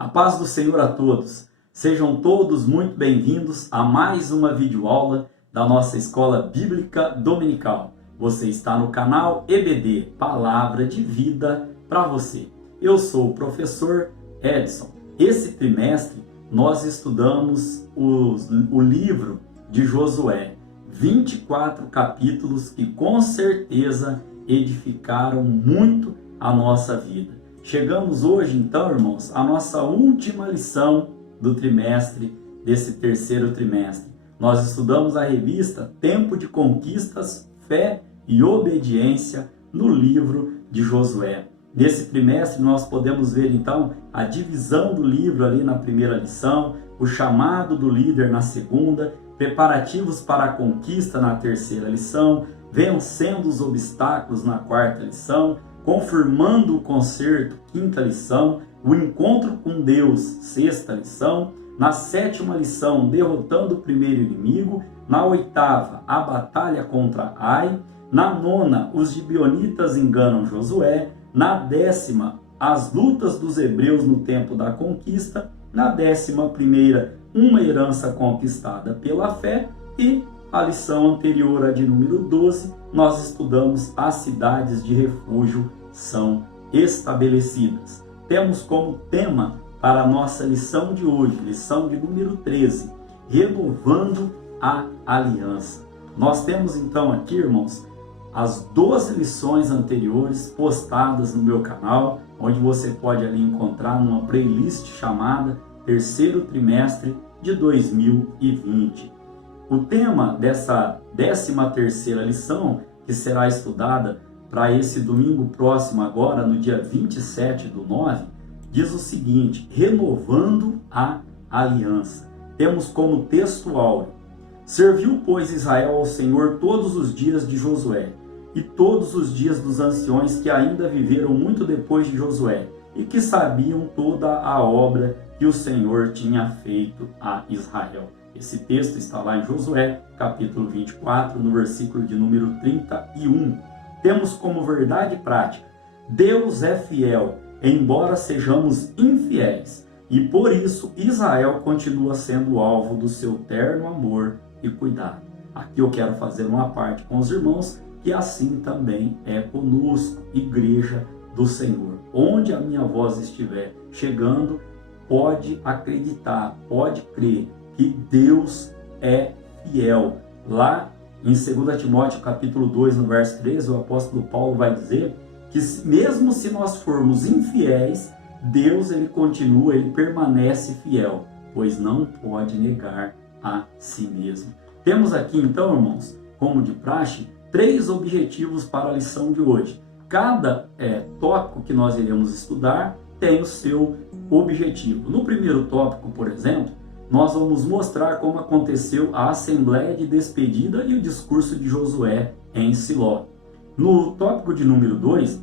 A paz do Senhor a todos. Sejam todos muito bem-vindos a mais uma videoaula da nossa Escola Bíblica Dominical. Você está no canal EBD, Palavra de Vida para você. Eu sou o professor Edson. Esse trimestre nós estudamos o livro de Josué. 24 capítulos que com certeza edificaram muito a nossa vida. Chegamos hoje, então, irmãos, à nossa última lição do trimestre, desse terceiro trimestre. Nós estudamos a revista Tempo de Conquistas, Fé e Obediência no livro de Josué. Nesse trimestre nós podemos ver, então, a divisão do livro ali na primeira lição, o chamado do líder na segunda, preparativos para a conquista na terceira lição, vencendo os obstáculos na quarta lição, confirmando o conserto, quinta lição, o encontro com Deus, sexta lição, na sétima lição, derrotando o primeiro inimigo, na oitava, a batalha contra Ai, na nona, os gibeonitas enganam Josué, na décima, as lutas dos hebreus no tempo da conquista, na 11ª, uma herança conquistada pela fé, e a lição anterior, a de número 12, nós estudamos as cidades de refúgio são estabelecidas. Temos como tema para a nossa lição de hoje, lição de número 13, renovando a aliança. Nós temos então aqui, irmãos, as 12 lições anteriores postadas no meu canal, onde você pode ali encontrar numa playlist chamada Terceiro Trimestre de 2020. O tema dessa 13ª lição, que será estudada para esse domingo próximo agora, no dia 27/9, diz o seguinte: renovando a aliança. Temos como texto áureo: serviu, pois, Israel ao Senhor todos os dias de Josué, e todos os dias dos anciões que ainda viveram muito depois de Josué, e que sabiam toda a obra que o Senhor tinha feito a Israel. Esse texto está lá em Josué, capítulo 24, no versículo de número 31. Temos como verdade prática: Deus é fiel, embora sejamos infiéis, e por isso Israel continua sendo alvo do seu terno amor e cuidado. Aqui eu quero fazer uma parte com os irmãos, que assim também é conosco, Igreja do Senhor. Onde a minha voz estiver chegando, pode acreditar, pode crer que Deus é fiel. Lá em 2 Timóteo capítulo 2, no verso 13, o apóstolo Paulo vai dizer que mesmo se nós formos infiéis, Deus ele continua, ele permanece fiel, pois não pode negar a si mesmo. Temos aqui então, irmãos, como de praxe, 3 objetivos para a lição de hoje. Cada tópico que nós iremos estudar tem o seu objetivo. No primeiro tópico, por exemplo, nós vamos mostrar como aconteceu a assembleia de despedida e o discurso de Josué em Siló. No tópico de número 2,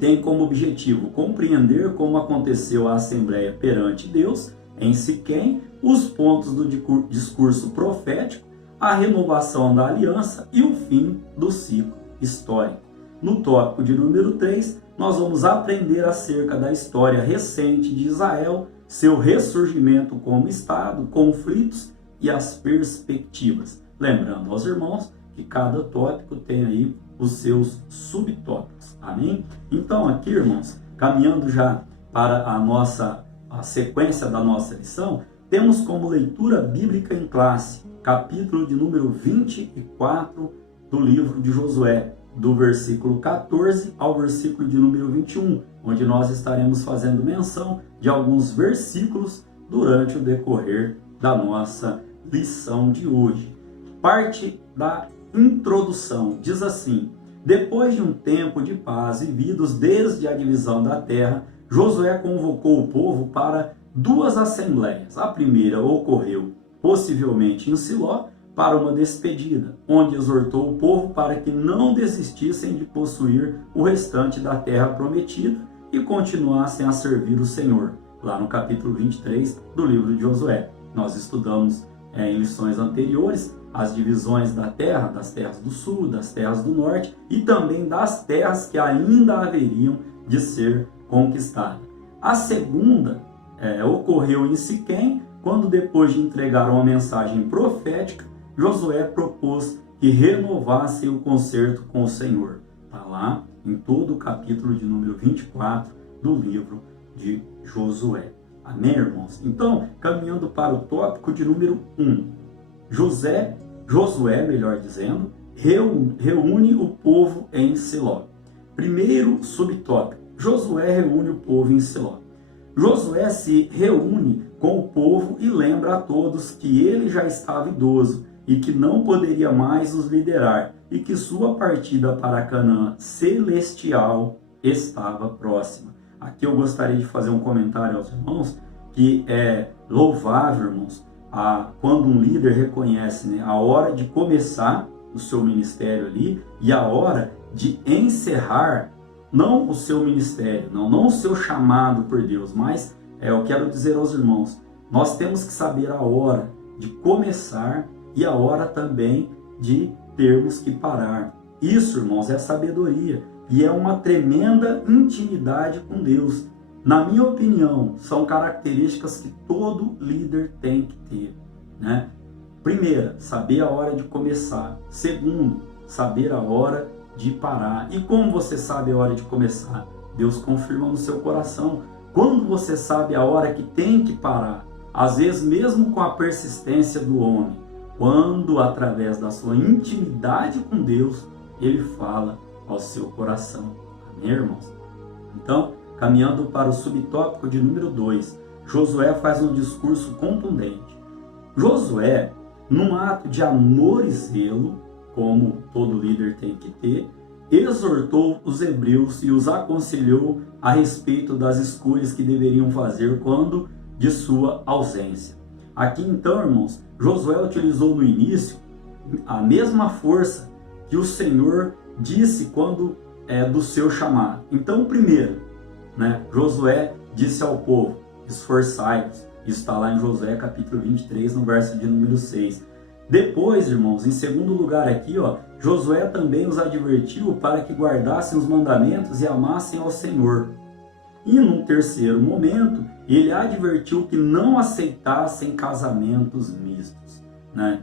tem como objetivo compreender como aconteceu a assembleia perante Deus em Siquém, os pontos do discurso profético, a renovação da aliança e o fim do ciclo histórico. No tópico de número 3, nós vamos aprender acerca da história recente de Israel, seu ressurgimento como Estado, conflitos e as perspectivas. Lembrando aos irmãos que cada tópico tem aí os seus subtópicos. Amém? Então aqui, irmãos, caminhando já para a sequência da nossa lição, temos como leitura bíblica em classe, capítulo de número 24 do livro de Josué, do versículo 14 ao versículo de número 21, onde nós estaremos fazendo menção de alguns versículos durante o decorrer da nossa lição de hoje. Parte da introdução diz assim: depois de um tempo de paz vividos desde a divisão da terra, Josué convocou o povo para 2 assembleias. A primeira ocorreu possivelmente em Siló, para uma despedida, onde exortou o povo para que não desistissem de possuir o restante da terra prometida e continuassem a servir o Senhor, lá no capítulo 23 do livro de Josué. Nós estudamos em lições anteriores as divisões da terra, das terras do sul, das terras do norte e também das terras que ainda haveriam de ser conquistadas. A segunda ocorreu em Siquém, quando depois de entregar uma mensagem profética, Josué propôs que renovassem o concerto com o Senhor. Está lá em todo o capítulo de número 24 do livro de Josué. Amém, irmãos? Então, caminhando para o tópico de número 1. Josué, melhor dizendo, reúne o povo em Siló. Primeiro subtópico, Josué reúne o povo em Siló. Josué se reúne com o povo e lembra a todos que ele já estava idoso e que não poderia mais os liderar e que sua partida para Canaã celestial estava próxima. Aqui eu gostaria de fazer um comentário aos irmãos que é louvável, irmãos, quando um líder reconhece, a hora de começar o seu ministério ali e a hora de encerrar, não o seu ministério, não o seu chamado por Deus, mas eu quero dizer aos irmãos, nós temos que saber a hora de começar e a hora também de termos que parar. Isso, irmãos, é sabedoria e é uma tremenda intimidade com Deus. Na minha opinião, são características que todo líder tem que ter, né? Primeira, saber a hora de começar. Segundo, saber a hora de parar. E como você sabe a hora de começar? Deus confirma no seu coração. Quando você sabe a hora que tem que parar, às vezes mesmo com a persistência do homem, quando através da sua intimidade com Deus, ele fala ao seu coração. Amém, irmãos? Então, caminhando para o subtópico de número 2, Josué faz um discurso contundente. Josué, num ato de amor e zelo, como todo líder tem que ter, exortou os hebreus e os aconselhou a respeito das escolhas que deveriam fazer quando de sua ausência. Aqui então, irmãos, Josué utilizou no início a mesma força que o Senhor disse quando do seu chamado. Então, primeiro, Josué disse ao povo, esforçai-vos. Isso está lá em Josué capítulo 23, no verso de número 6. Depois, irmãos, em segundo lugar aqui, Josué também os advertiu para que guardassem os mandamentos e amassem ao Senhor. E num terceiro momento, ele advertiu que não aceitassem casamentos mistos.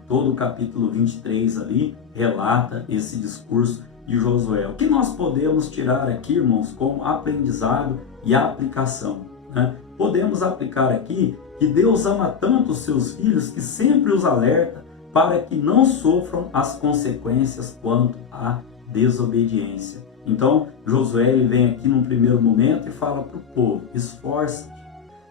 Todo o capítulo 23 ali relata esse discurso de Josué. O que nós podemos tirar aqui, irmãos, como aprendizado e aplicação? Podemos aplicar aqui que Deus ama tanto os seus filhos que sempre os alerta para que não sofram as consequências quanto à desobediência. Então, Josué ele vem aqui num primeiro momento e fala para o povo, esforça-te.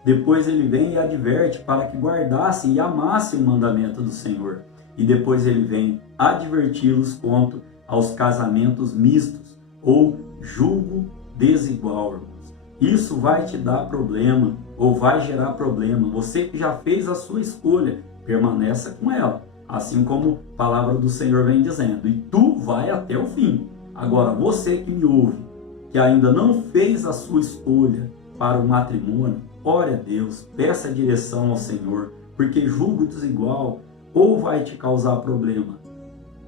Depois ele vem e adverte para que guardassem e amassem o mandamento do Senhor. E depois ele vem adverti-los quanto aos casamentos mistos ou julgo desigual, irmãos. Isso vai te dar problema ou vai gerar problema. Você que já fez a sua escolha, permaneça com ela. Assim como a palavra do Senhor vem dizendo, e tu vai até o fim. Agora, você que me ouve, que ainda não fez a sua escolha para o matrimônio, ore a Deus, peça direção ao Senhor, porque julgo desigual ou vai te causar problema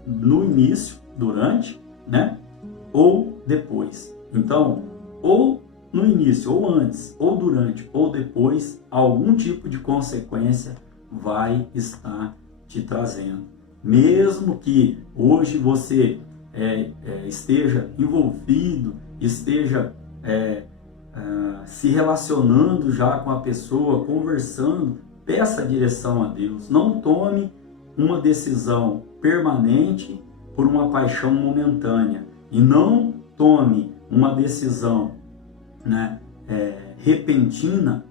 no início, durante, ou depois. Então, ou no início, ou antes, ou durante, ou depois, algum tipo de consequência vai estar te trazendo. Mesmo que hoje você esteja envolvido, esteja se relacionando já com a pessoa, conversando, peça direção a Deus. Não tome uma decisão permanente por uma paixão momentânea. E não tome uma decisão repentina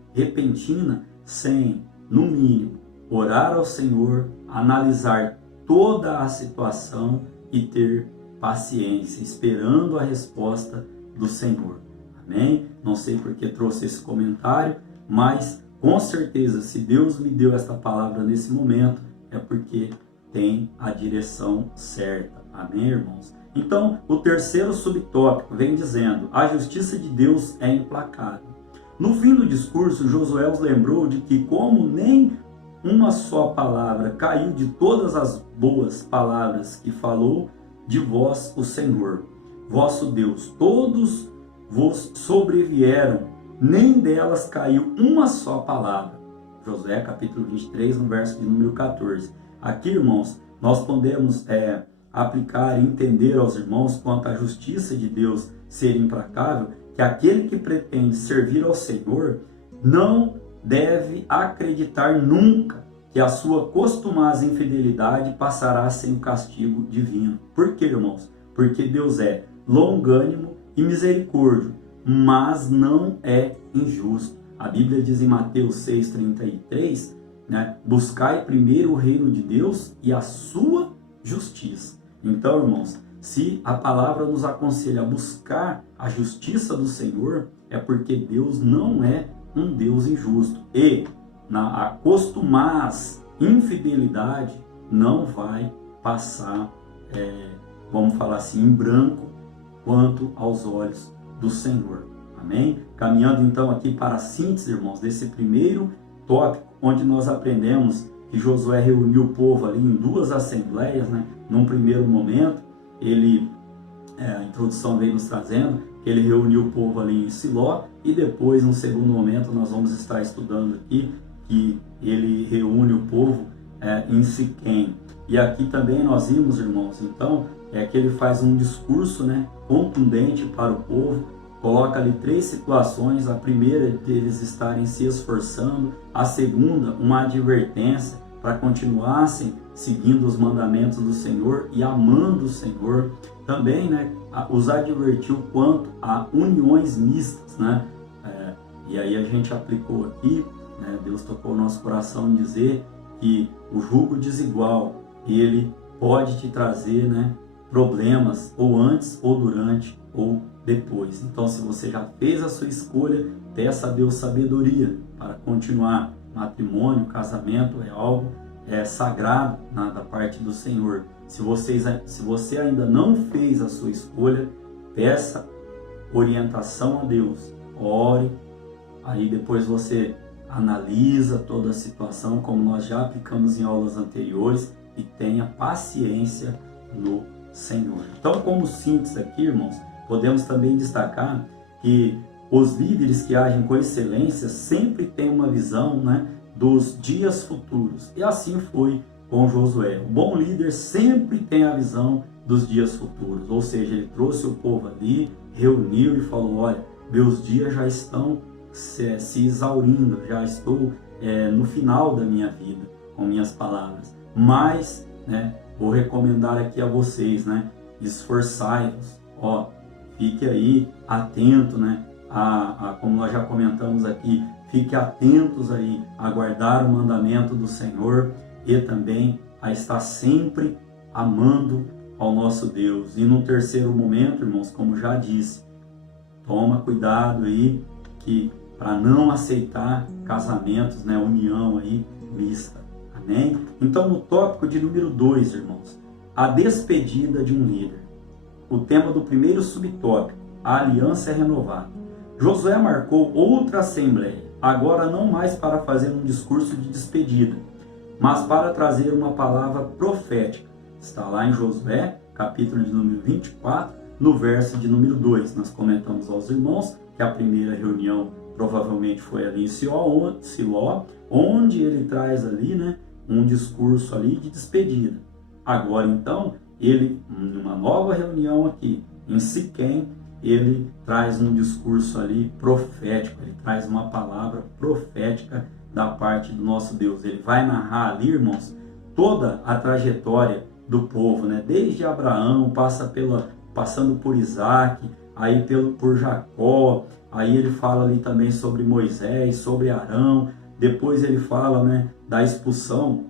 sem, no mínimo, orar ao Senhor, analisar toda a situação e ter paciência, esperando a resposta do Senhor. Amém? Não sei porque trouxe esse comentário, mas com certeza, se Deus me deu esta palavra nesse momento, é porque tem a direção certa. Amém, irmãos? Então, o terceiro subtópico vem dizendo, a justiça de Deus é implacável. No fim do discurso, Josué os lembrou de que como nem uma só palavra caiu de todas as boas palavras que falou de vós o Senhor, vosso Deus, todos vos sobrevieram nem delas caiu uma só palavra. Josué capítulo 23, no verso de número 14. Aqui, irmãos, nós podemos aplicar e entender aos irmãos quanto à justiça de Deus ser implacável, que aquele que pretende servir ao Senhor não deve acreditar nunca que a sua costumaz infidelidade passará sem o castigo divino. Por quê, irmãos? Porque Deus é longânimo e misericórdia, mas não é injusto. A Bíblia diz em Mateus 6,33, né? Buscai primeiro o reino de Deus e a sua justiça. Então, irmãos, se a palavra nos aconselha a buscar a justiça do Senhor, é porque Deus não é um Deus injusto. E a costumaz infidelidade não vai passar, vamos falar assim, em branco quanto aos olhos do Senhor. Amém? Caminhando então aqui para a síntese, irmãos, desse primeiro tópico, onde nós aprendemos que Josué reuniu o povo ali em duas assembleias, né? Num primeiro momento, a introdução vem nos trazendo que ele reuniu o povo ali em Siló, e depois, no segundo momento, nós vamos estar estudando aqui que ele reúne o povo em Siquém. E aqui também nós vimos, irmãos, então, que ele faz um discurso, né, contundente para o povo, coloca ali 3 situações: a primeira é deles estarem se esforçando, a segunda, uma advertência para continuassem seguindo os mandamentos do Senhor e amando o Senhor. Também, né, os advertiu quanto a uniões mistas, né? E aí a gente aplicou aqui, né, Deus tocou o nosso coração em dizer que o jugo desigual, ele pode te trazer, né, problemas, ou antes, ou durante, ou depois. Então, se você já fez a sua escolha, peça a Deus sabedoria para continuar. Matrimônio, casamento é algo sagrado da parte do Senhor. Se você ainda não fez a sua escolha, peça orientação a Deus, ore, aí depois você analisa toda a situação, como nós já aplicamos em aulas anteriores, e tenha paciência no Senhor. Então, como síntese aqui, irmãos, podemos também destacar que os líderes que agem com excelência sempre têm uma visão, né, dos dias futuros. E assim foi com Josué. O bom líder sempre tem a visão dos dias futuros. Ou seja, ele trouxe o povo ali, reuniu e falou: olha, meus dias já estão se exaurindo, já estou no final da minha vida, com minhas palavras. Mas, né, vou recomendar aqui a vocês, né, esforçai-vos, fique aí atento, né, como nós já comentamos aqui, fique atentos aí a guardar o mandamento do Senhor e também a estar sempre amando ao nosso Deus. E no terceiro momento, irmãos, como já disse, toma cuidado aí para não aceitar casamentos, né, união aí mista. Amém? Então, no tópico de número 2, irmãos, a despedida de um líder. O tema do primeiro subtópico, a aliança é renovada. Josué marcou outra assembleia, agora não mais para fazer um discurso de despedida, mas para trazer uma palavra profética. Está lá em Josué, capítulo de número 24, no verso de número 2. Nós comentamos aos irmãos que a primeira reunião provavelmente foi ali em Siló, onde ele traz ali, né, um discurso ali de despedida. Agora então, ele, numa nova reunião aqui em Siquém, ele traz um discurso ali profético, ele traz uma palavra profética da parte do nosso Deus. Ele vai narrar ali, irmãos, toda a trajetória do povo, né? Desde Abraão, passando por Isaac, aí por Jacó, aí ele fala ali também sobre Moisés, sobre Arão, depois ele fala, né, da expulsão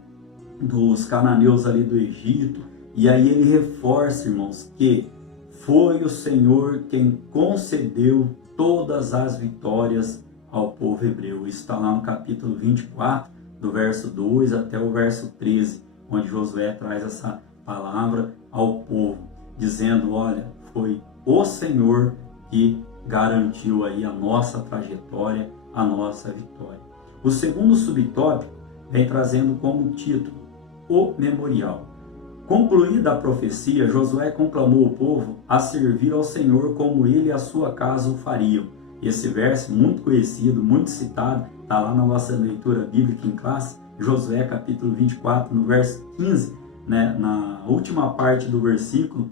dos cananeus ali do Egito, e aí ele reforça, irmãos, que foi o Senhor quem concedeu todas as vitórias ao povo hebreu. Isso está lá no capítulo 24, do verso 2 até o verso 13, onde Josué traz essa palavra ao povo, dizendo: olha, foi o Senhor que garantiu aí a nossa trajetória, a nossa vitória. O segundo subtópico vem trazendo como título o memorial. Concluída a profecia, Josué conclamou o povo a servir ao Senhor como ele e a sua casa o fariam. esse verso muito conhecido, muito citado, está lá na nossa leitura bíblica em classe, Josué capítulo 24, no verso 15, né? Na última parte do versículo,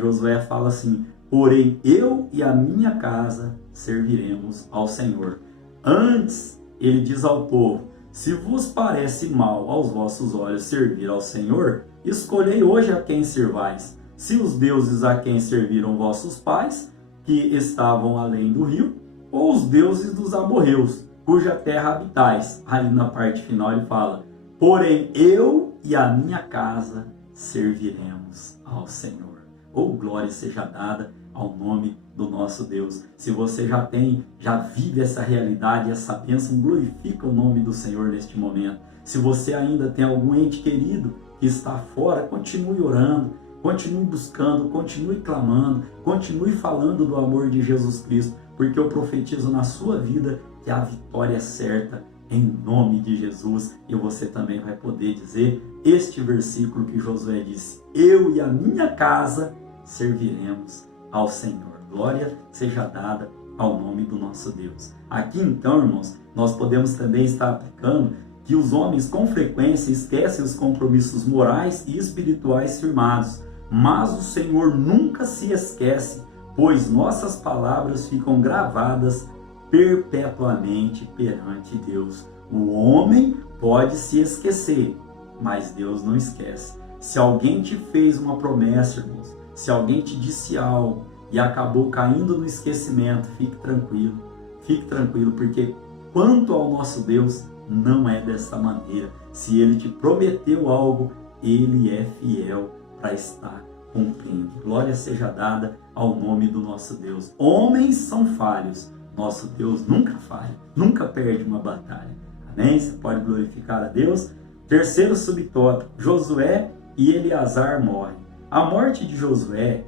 Josué fala assim: porém eu e a minha casa serviremos ao Senhor. Antes, ele diz ao povo: se vos parece mal aos vossos olhos servir ao Senhor, escolhei hoje a quem servais. Se os deuses a quem serviram vossos pais, que estavam além do rio, ou os deuses dos amorreus, cuja terra habitais. Ali na parte final ele fala: porém eu e a minha casa serviremos ao Senhor. Ou glória seja dada ao nome do nosso Deus. Se você já vive essa realidade, essa bênção, glorifica o nome do Senhor neste momento. Se você ainda tem algum ente querido que está fora, continue orando, continue buscando, continue clamando, continue falando do amor de Jesus Cristo, porque eu profetizo na sua vida que a vitória é certa, em nome de Jesus. E você também vai poder dizer este versículo que Josué disse: eu e a minha casa serviremos ao Senhor. Glória seja dada ao nome do nosso Deus. Aqui então, irmãos, nós podemos também estar aplicando que os homens com frequência esquecem os compromissos morais e espirituais firmados, mas o Senhor nunca se esquece, pois nossas palavras ficam gravadas perpetuamente perante Deus. O homem pode se esquecer, mas Deus não esquece. Se alguém te fez uma promessa, irmãos, se alguém te disse algo e acabou caindo no esquecimento, fique tranquilo, porque quanto ao nosso Deus, não é dessa maneira. Se Ele te prometeu algo, Ele é fiel para estar cumprindo. Glória seja dada ao nome do nosso Deus. Homens são falhos, nosso Deus nunca falha, nunca perde uma batalha. Amém? Você pode glorificar a Deus. Terceiro subtópico: Josué e Eleazar morrem. A morte de Josué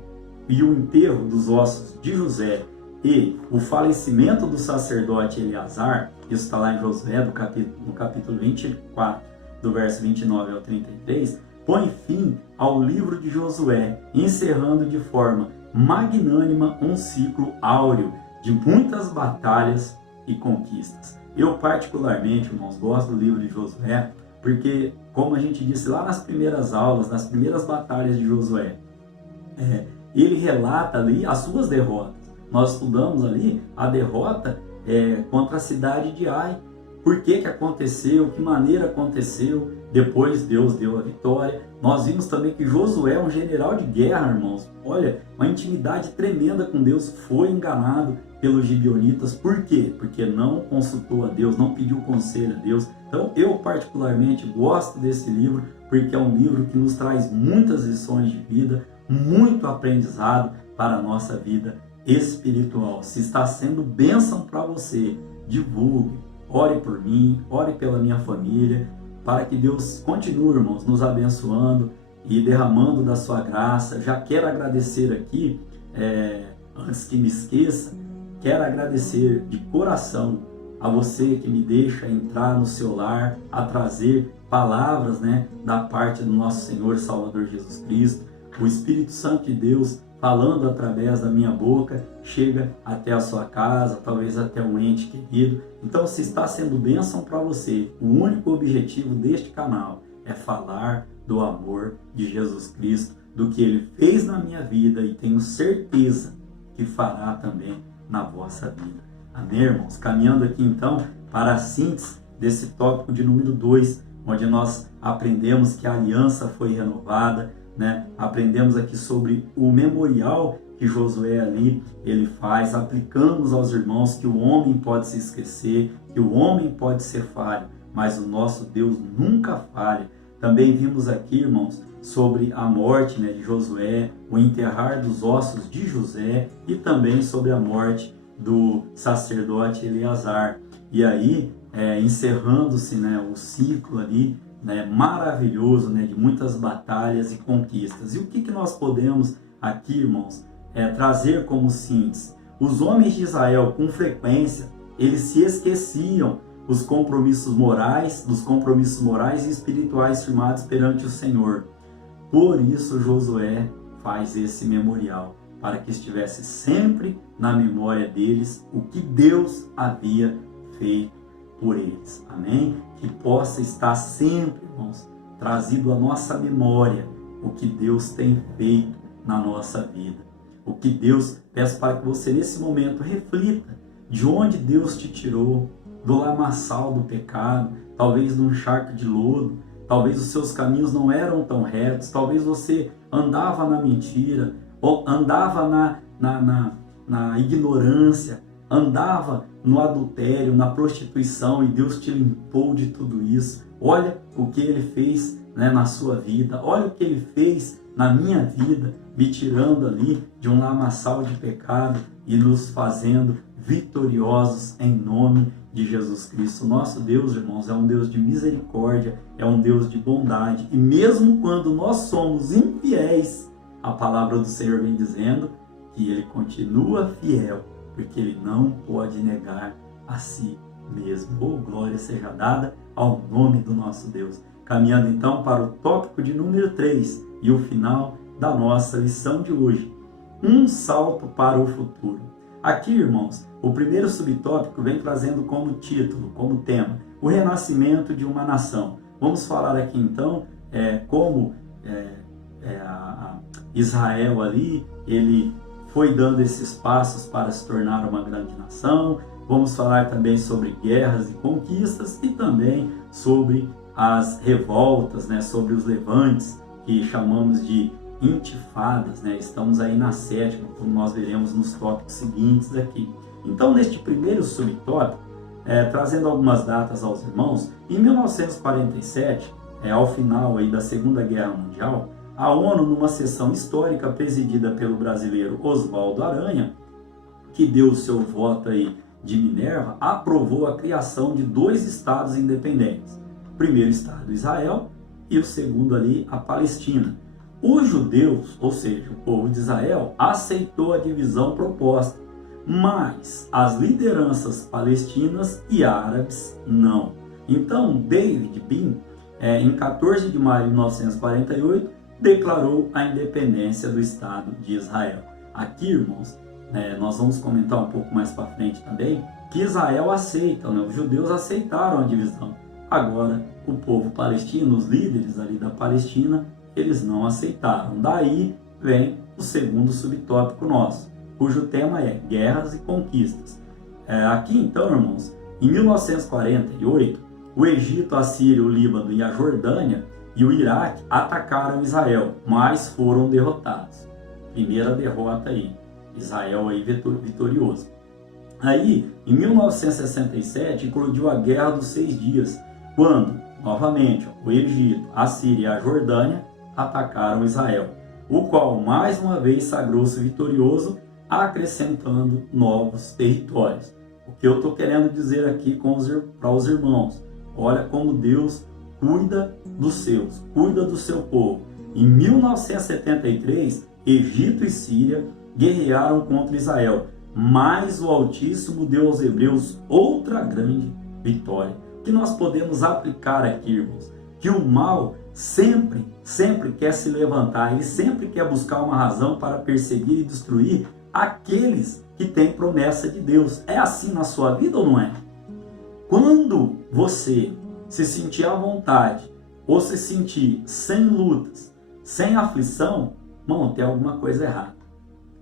e o enterro dos ossos de José e o falecimento do sacerdote Eleazar, isso está lá em Josué, no capítulo 24, do verso 29 ao 33, põe fim ao livro de Josué, encerrando de forma magnânima um ciclo áureo de muitas batalhas e conquistas. Eu particularmente, irmãos, gosto do livro de Josué, porque, como a gente disse lá nas primeiras aulas, nas primeiras batalhas de Josué, ele relata ali as suas derrotas. Nós estudamos ali a derrota contra a cidade de Ai. Por que aconteceu, que maneira aconteceu, depois Deus deu a vitória. Nós vimos também que Josué é um general de guerra, irmãos. Olha, uma intimidade tremenda com Deus, foi enganado pelos gibeonitas. Por quê? Porque não consultou a Deus, não pediu conselho a Deus. Então eu particularmente gosto desse livro, porque é um livro que nos traz muitas lições de vida, muito aprendizado para a nossa vida espiritual. Se está sendo bênção para você, divulgue, ore por mim, ore pela minha família, para que Deus continue, irmãos, nos abençoando e derramando da sua graça. Já quero agradecer aqui, antes que me esqueça, quero agradecer de coração a você que me deixa entrar no seu lar, a trazer palavras, da parte do nosso Senhor e Salvador Jesus Cristo. O Espírito Santo de Deus, falando através da minha boca, chega até a sua casa, talvez até um ente querido. Então, se está sendo bênção para você, o único objetivo deste canal é falar do amor de Jesus Cristo, do que Ele fez na minha vida, e tenho certeza que fará também na vossa vida. Amém, irmãos? Caminhando aqui então para a síntese desse tópico de número 2, onde nós aprendemos que a aliança foi renovada, Aprendemos aqui sobre o memorial que Josué ali ele faz, aplicamos aos irmãos que o homem pode se esquecer, que o homem pode ser falho, mas o nosso Deus nunca falha. Também vimos aqui, irmãos, sobre a morte de Josué, o enterrar dos ossos de José, e também sobre a morte do sacerdote Eleazar. E aí, encerrando-se o ciclo ali, maravilhoso, de muitas batalhas e conquistas. E o que nós podemos aqui, irmãos, trazer como síntese? Os homens de Israel, com frequência, eles se esqueciam dos compromissos morais e espirituais firmados perante o Senhor. Por isso Josué faz esse memorial, para que estivesse sempre na memória deles o que Deus havia feito por eles. Amém? Que possa estar sempre, irmãos, trazido à nossa memória o que Deus tem feito na nossa vida. O que Deus, peço para que você nesse momento reflita de onde Deus te tirou, do lamaçal do pecado, talvez num charco de lodo, talvez os seus caminhos não eram tão retos, talvez você andava na mentira, ou andava na ignorância, andava no adultério, na prostituição, e Deus te limpou de tudo isso. Olha o que Ele fez, né, na sua vida, olha o que Ele fez na minha vida, me tirando ali de um lamaçal de pecado e nos fazendo vitoriosos em nome de Jesus Cristo. Nosso Deus, irmãos, é um Deus de misericórdia, é um Deus de bondade, e mesmo quando nós somos infiéis, a palavra do Senhor vem dizendo que Ele continua fiel, porque Ele não pode negar a si mesmo. Oh, glória seja dada ao nome do nosso Deus. Caminhando então para o tópico de número 3 e o final da nossa lição de hoje. Um salto para o futuro. Aqui, irmãos, o primeiro subtópico vem trazendo como título, como tema, o renascimento de uma nação. Vamos falar aqui então como Israel ali, ele foi dando esses passos para se tornar uma grande nação. Vamos falar também sobre guerras e conquistas e também sobre as revoltas, né, sobre os levantes, que chamamos de intifadas, né? Estamos aí na 7ª, como nós veremos nos tópicos seguintes aqui. Então, neste primeiro subtópico, trazendo algumas datas aos irmãos, em 1947, ao final aí da Segunda Guerra Mundial, a ONU, numa sessão histórica presidida pelo brasileiro Oswaldo Aranha, que deu o seu voto aí de Minerva, aprovou a criação de 2 estados independentes. O primeiro estado, Israel, e o segundo ali, a Palestina. Os judeus, ou seja, o povo de Israel, aceitou a divisão proposta, mas as lideranças palestinas e árabes não. Então, David Bin, em 14 de maio de 1948, declarou a independência do Estado de Israel. Aqui, irmãos, nós vamos comentar um pouco mais para frente também, que Israel aceita, né? Os judeus aceitaram a divisão. Agora, o povo palestino, os líderes ali da Palestina, eles não aceitaram. Daí vem o segundo subtópico nosso, cujo tema é guerras e conquistas. Aqui então, irmãos, em 1948, o Egito, a Síria, o Líbano e a Jordânia e o Iraque atacaram Israel, mas foram derrotados. Primeira derrota aí, Israel aí vitorioso. Aí, em 1967, eclodiu a Guerra dos 6 Dias, quando, novamente, o Egito, a Síria e a Jordânia atacaram Israel, o qual mais uma vez sagrou-se vitorioso, acrescentando novos territórios. O que eu estou querendo dizer aqui para os irmãos, olha como Deus cuida dos seus, cuida do seu povo. Em 1973, Egito e Síria guerrearam contra Israel, mas o Altíssimo deu aos hebreus outra grande vitória. O que nós podemos aplicar aqui, irmãos? Que o mal sempre quer se levantar, ele sempre quer buscar uma razão para perseguir e destruir aqueles que têm promessa de Deus. É assim na sua vida ou não é? Quando você se sentir à vontade, ou se sentir sem lutas, sem aflição, irmão, tem alguma coisa errada.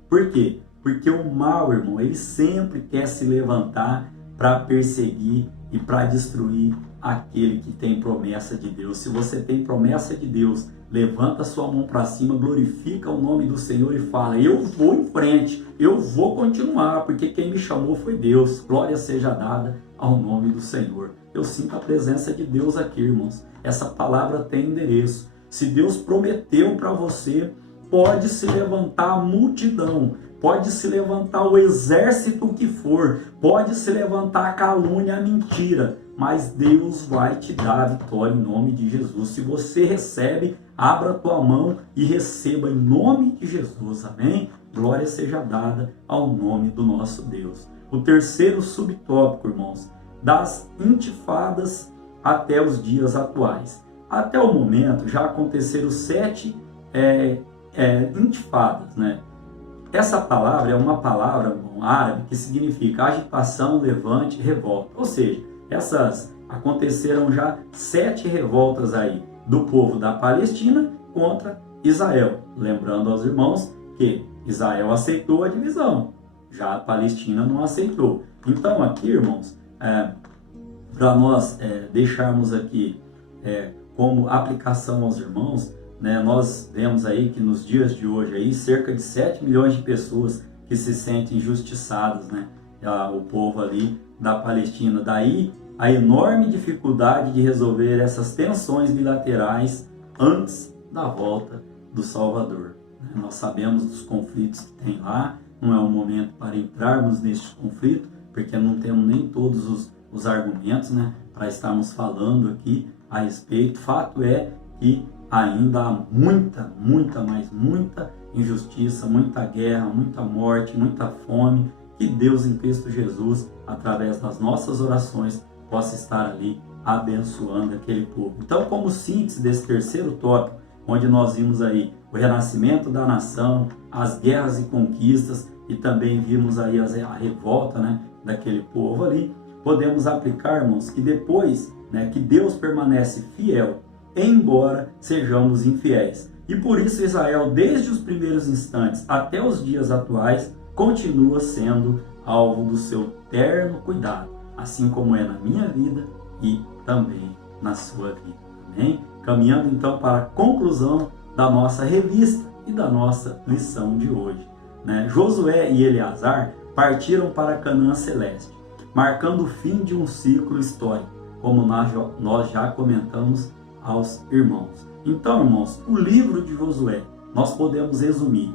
Por quê? Porque o mal, irmão, ele sempre quer se levantar para perseguir e para destruir aquele que tem promessa de Deus. Se você tem promessa de Deus, levanta sua mão para cima, glorifica o nome do Senhor e fala: eu vou em frente, eu vou continuar, porque quem me chamou foi Deus. Glória seja dada ao nome do Senhor. Eu sinto a presença de Deus aqui, irmãos. Essa palavra tem endereço. Se Deus prometeu para você, pode se levantar a multidão, pode se levantar o exército que for, pode se levantar a calúnia, a mentira, mas Deus vai te dar a vitória em nome de Jesus. Se você recebe, abra a tua mão e receba em nome de Jesus, amém? Glória seja dada ao nome do nosso Deus. O terceiro subtópico, irmãos, das intifadas até os dias atuais. Até o momento já aconteceram 7 intifadas, né? essa palavra é uma palavra árabe que significa agitação, levante, revolta. Ou seja, aconteceram já 7 revoltas aí do povo da Palestina contra Israel. Lembrando aos irmãos que Israel aceitou a divisão, já a Palestina não aceitou. Então aqui, irmãos, para nós deixarmos aqui como aplicação aos irmãos, né, nós vemos aí que nos dias de hoje aí, cerca de 7 milhões de pessoas que se sentem injustiçadas, né, o povo ali da Palestina. Daí a enorme dificuldade de resolver essas tensões bilaterais antes da volta do Salvador. Nós sabemos dos conflitos que tem lá, não é o momento para entrarmos neste conflito, porque não temos nem todos os argumentos, né, para estarmos falando aqui a respeito. Fato é que ainda há muita injustiça, muita guerra, muita morte, muita fome. Que Deus em Cristo Jesus, através das nossas orações, possa estar ali abençoando aquele povo. Então, como síntese desse terceiro tópico, onde nós vimos aí o renascimento da nação, as guerras e conquistas, e também vimos aí a revolta, né, daquele povo ali, podemos aplicar, irmãos, que depois, né, que Deus permanece fiel, embora sejamos infiéis. E por isso Israel, desde os primeiros instantes até os dias atuais, continua sendo alvo do seu terno cuidado, assim como é na minha vida e também na sua vida. Amém? Caminhando então para a conclusão da nossa revista e da nossa lição de hoje, né? Josué e Eleazar partiram para Canaã Celeste, marcando o fim de um ciclo histórico, como nós já comentamos aos irmãos. Então, irmãos, o livro de Josué, nós podemos resumir,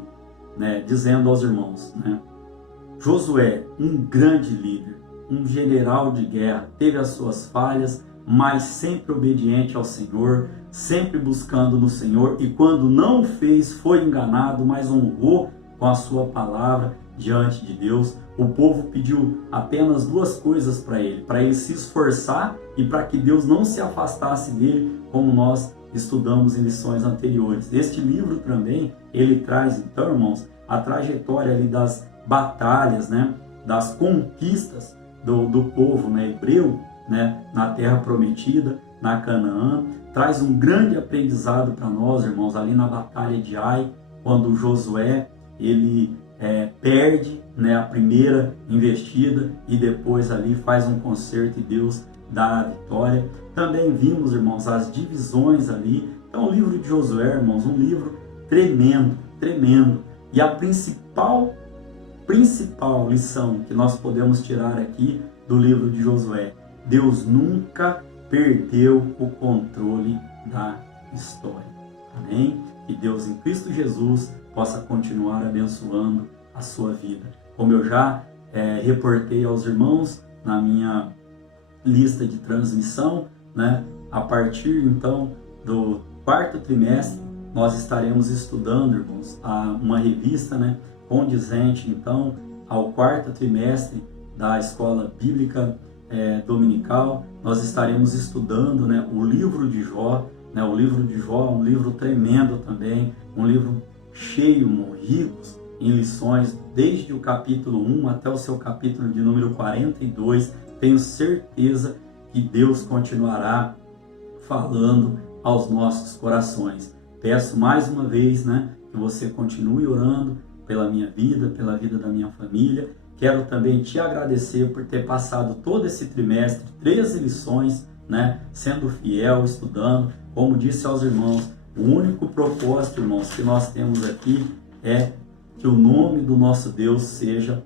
né, dizendo aos irmãos, né, Josué, um grande líder, um general de guerra, teve as suas falhas, mas sempre obediente ao Senhor, sempre buscando no Senhor, e quando não fez, foi enganado, mas honrou com a sua palavra diante de Deus. O povo pediu apenas 2 coisas para ele se esforçar e para que Deus não se afastasse dele, como nós estudamos em lições anteriores. Este livro também, ele traz, então, irmãos, a trajetória ali das batalhas, né, das conquistas do povo, né, hebreu, né, na terra prometida, na Canaã. Traz um grande aprendizado para nós, irmãos, ali na batalha de Ai, quando Josué, ele perde, né, a primeira investida e depois ali faz um concerto e Deus dá a vitória. Também vimos, irmãos, as divisões ali. Então o livro de Josué, irmãos, um livro tremendo, tremendo. E a principal lição que nós podemos tirar aqui do livro de Josué: Deus nunca perdeu o controle da história. Amém? Que Deus em Cristo Jesus possa continuar abençoando a sua vida. Como eu já reportei aos irmãos na minha lista de transmissão, né, a partir então do 4º trimestre, nós estaremos estudando, irmãos, uma revista, né, condizente então ao 4º trimestre da Escola Bíblica Dominical. Nós estaremos estudando, né, o livro de Jó, né, o livro de Jó, um livro tremendo também, um livro cheio, rico em lições, desde o capítulo 1 até o seu capítulo de número 42. Tenho certeza que Deus continuará falando aos nossos corações. Peço mais uma vez, né, que você continue orando pela minha vida, pela vida da minha família. Quero também te agradecer por ter passado todo esse trimestre, 13 lições, né, sendo fiel, estudando. Como disse aos irmãos, o único propósito, irmãos, que nós temos aqui é que o nome do nosso Deus seja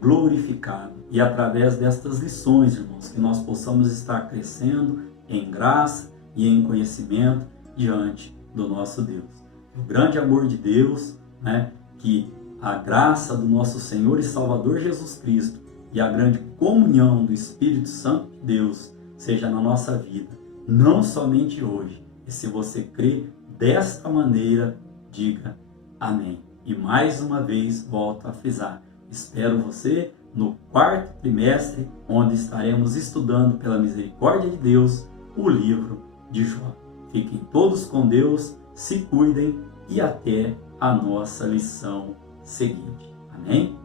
glorificado. E através destas lições, irmãos, que nós possamos estar crescendo em graça e em conhecimento diante do nosso Deus. O grande amor de Deus, né, que a graça do nosso Senhor e Salvador Jesus Cristo e a grande comunhão do Espírito Santo de Deus seja na nossa vida, não somente hoje. E se você crê desta maneira, diga amém. E mais uma vez volto a frisar, espero você no 4º trimestre, onde estaremos estudando pela misericórdia de Deus o livro de Jó. Fiquem todos com Deus, se cuidem e até a nossa lição seguinte. Amém?